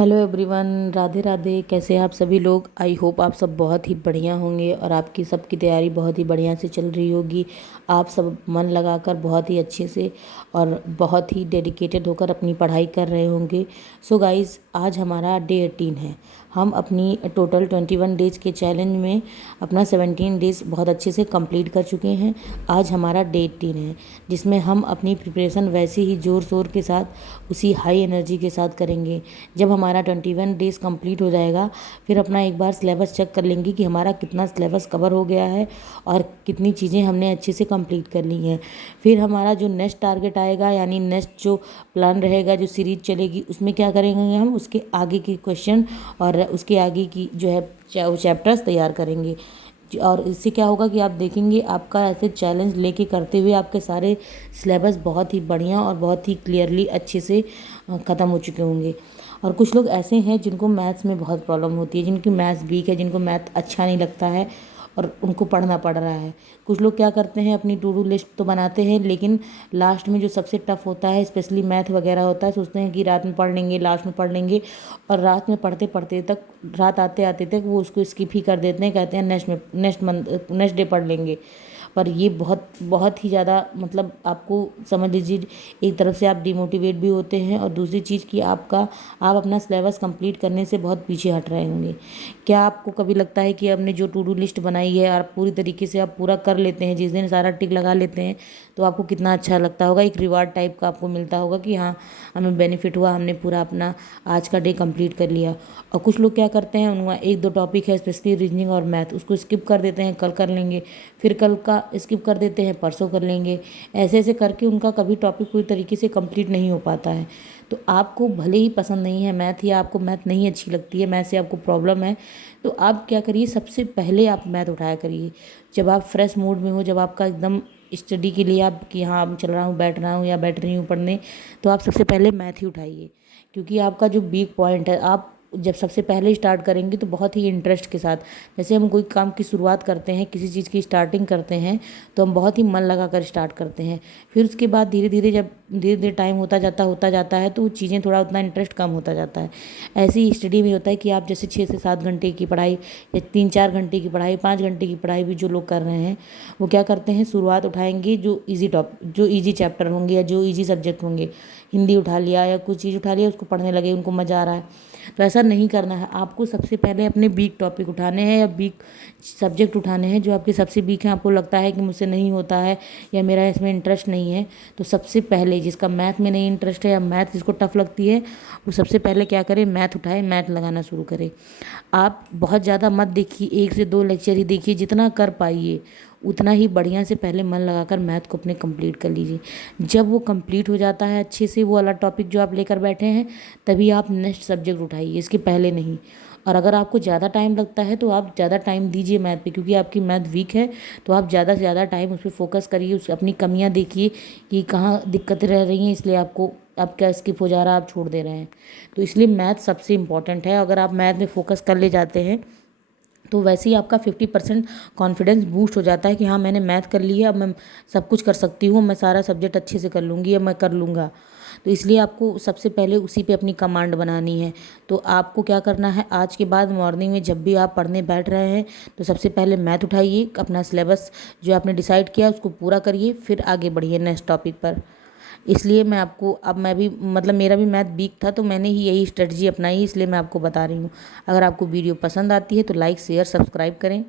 Hello everyone, Radhe Radhe. कैसे हैं आप सभी लोग? आई होप आप सब बहुत ही बढ़िया होंगे और आपकी सबकी तैयारी बहुत ही बढ़िया से चल रही होगी। आप सब मन लगाकर बहुत ही अच्छे से और बहुत ही डेडिकेटेड होकर अपनी पढ़ाई कर रहे होंगे। सो गाइस, आज हमारा डे 18 है। हम अपनी टोटल 21 डेज़ के चैलेंज में अपना 17 डेज़ बहुत अच्छे से कंप्लीट कर चुके हैं। आज हमारा डे 18 है, जिसमें हम अपनी प्रिपरेशन वैसे ही ज़ोर शोर के साथ, उसी हाई एनर्जी के साथ करेंगे। जब हमारा 21 डेज़ कंप्लीट हो जाएगा, फिर अपना एक बार सिलेबस चेक कर लेंगे कि हमारा कितना सिलेबस कवर हो गया है और कितनी चीज़ें हमने अच्छे से कंप्लीट कर ली हैं। फिर हमारा जो नेक्स्ट टारगेट आएगा, यानी नेक्स्ट जो प्लान रहेगा, जो सीरीज चलेगी, उसमें क्या करेंगे हम, उसके आगे की क्वेश्चन और उसके आगे की जो है चैप्टर्स तैयार करेंगे। और इससे क्या होगा कि आप देखेंगे आपका ऐसे चैलेंज लेके करते हुए आपके सारे सिलेबस बहुत ही बढ़िया और बहुत ही क्लियरली अच्छे से ख़त्म हो चुके होंगे। और कुछ लोग ऐसे हैं जिनको मैथ्स में बहुत प्रॉब्लम होती है, जिनकी मैथ्स वीक है, जिनको मैथ अच्छा नहीं लगता है और उनको पढ़ना पड़ रहा है। कुछ लोग क्या करते हैं, अपनी टू डू लिस्ट तो बनाते हैं, लेकिन लास्ट में जो सबसे टफ होता है, स्पेशली मैथ वगैरह होता है, सोचते हैं कि रात में पढ़ लेंगे, लास्ट में पढ़ लेंगे, और रात में पढ़ते पढ़ते तक, रात आते आते तक वो उसको स्किप ही कर देते हैं, कहते हैं नेक्स्ट डे पढ़ लेंगे। पर ये बहुत बहुत ही ज़्यादा, मतलब आपको समझ लीजिए, एक तरफ से आप डिमोटिवेट भी होते हैं और दूसरी चीज़ कि आप अपना सिलेबस कंप्लीट करने से बहुत पीछे हट रहे होंगे। क्या आपको कभी लगता है कि आपने जो टू डू लिस्ट बनाई है आप पूरी तरीके से आप पूरा कर लेते हैं, जिस दिन सारा टिक लगा लेते हैं, तो आपको कितना अच्छा लगता होगा? एक रिवार्ड टाइप का आपको मिलता होगा कि हाँ, हमें बेनिफिट हुआ, हमने पूरा अपना आज का डे कंप्लीट कर लिया। और कुछ लोग क्या करते हैं, उनका एक दो टॉपिक है, स्पेशली रीजनिंग और मैथ, उसको स्किप कर देते हैं, कल कर लेंगे, फिर कल का स्किप कर देते हैं, परसों कर लेंगे। ऐसे ऐसे करके उनका कभी टॉपिक पूरी तरीके से कंप्लीट नहीं हो पाता है। तो आपको भले ही पसंद नहीं है मैथ, या आपको मैथ नहीं अच्छी लगती है, मैथ से आपको प्रॉब्लम है, तो आप क्या करिए, सबसे पहले आप मैथ उठाया करिए। जब आप फ्रेश मूड में हो, जब आपका एकदम स्टडी के लिए आप कि हाँ, अब चल रहा हूँ, बैठ रहा हूँ या बैठ रही हूँ पढ़ने, तो आप सबसे पहले मैथ ही उठाइए। क्योंकि आपका जो वीक पॉइंट है, आप जब सबसे पहले स्टार्ट करेंगे तो बहुत ही इंटरेस्ट के साथ, जैसे हम कोई काम की शुरुआत करते हैं, किसी चीज़ की स्टार्टिंग करते हैं, तो हम बहुत ही मन लगा कर स्टार्ट करते हैं। फिर उसके बाद धीरे धीरे, जब धीरे धीरे टाइम होता जाता है, तो वो चीज़ें थोड़ा उतना इंटरेस्ट कम होता जाता है। ऐसे ही स्टडी में होता है कि आप जैसे 6 से 7 घंटे की पढ़ाई या 3-4 घंटे की पढ़ाई, 5 घंटे की पढ़ाई भी जो लोग कर रहे हैं, वो क्या करते हैं, शुरुआत उठाएंगे जो ईजी चैप्टर होंगे या जो ईजी सब्जेक्ट होंगे, हिंदी उठा लिया या कुछ चीज़ उठा लिया, उसको पढ़ने लगे, उनको मज़ा आ रहा है। तो ऐसा नहीं करना है। आपको सबसे पहले अपने वीक टॉपिक उठाने हैं या वीक सब्जेक्ट उठाने हैं, जो आपके सबसे वीक हैं, आपको लगता है कि मुझसे नहीं होता है या मेरा इसमें इंटरेस्ट नहीं है। तो सबसे पहले जिसका मैथ में नहीं इंटरेस्ट है या मैथ जिसको टफ लगती है, वो सबसे पहले क्या करे, मैथ उठाए, मैथ लगाना शुरू करे। आप बहुत ज़्यादा मत देखिए, 1 से 2 लेक्चर ही देखिए, जितना कर पाइए उतना ही बढ़िया से पहले मन लगाकर मैथ को अपने कंप्लीट कर लीजिए। जब वो कंप्लीट हो जाता है अच्छे से, वो वाला टॉपिक जो आप लेकर बैठे हैं, तभी आप नेक्स्ट सब्जेक्ट उठाइए, इसके पहले नहीं। और अगर आपको ज़्यादा टाइम लगता है तो आप ज़्यादा टाइम दीजिए मैथ पे, क्योंकि आपकी मैथ वीक है, तो आप ज़्यादा से ज़्यादा टाइम उस पर फोकस करिए, उस अपनी कमियाँ देखिए कि कहाँ दिक्कतें रह रही हैं, इसलिए आपका स्किप हो जा रहा है, आप छोड़ दे रहे हैं। तो इसलिए मैथ सबसे इम्पॉर्टेंट है। अगर आप मैथ में फोकस कर ले जाते हैं, तो वैसे ही आपका 50% कॉन्फिडेंस बूस्ट हो जाता है कि हाँ, मैंने मैथ कर ली है, अब मैं सब कुछ कर सकती हूँ, मैं सारा सब्जेक्ट अच्छे से कर लूँगी, अब मैं कर लूँगा। तो इसलिए आपको सबसे पहले उसी पे अपनी कमांड बनानी है। तो आपको क्या करना है, आज के बाद मॉर्निंग में जब भी आप पढ़ने बैठ रहे हैं, तो सबसे पहले मैथ उठाइए, अपना सिलेबस जो आपने डिसाइड किया उसको पूरा करिए, फिर आगे बढ़िए नेक्स्ट टॉपिक पर। इसलिए मैं आपको, अब मैं भी, मतलब मेरा भी मैथ वीक था, तो मैंने ही यही स्ट्रेटजी अपनाई, इसलिए मैं आपको बता रही हूँ। अगर आपको वीडियो पसंद आती है तो लाइक शेयर सब्सक्राइब करें।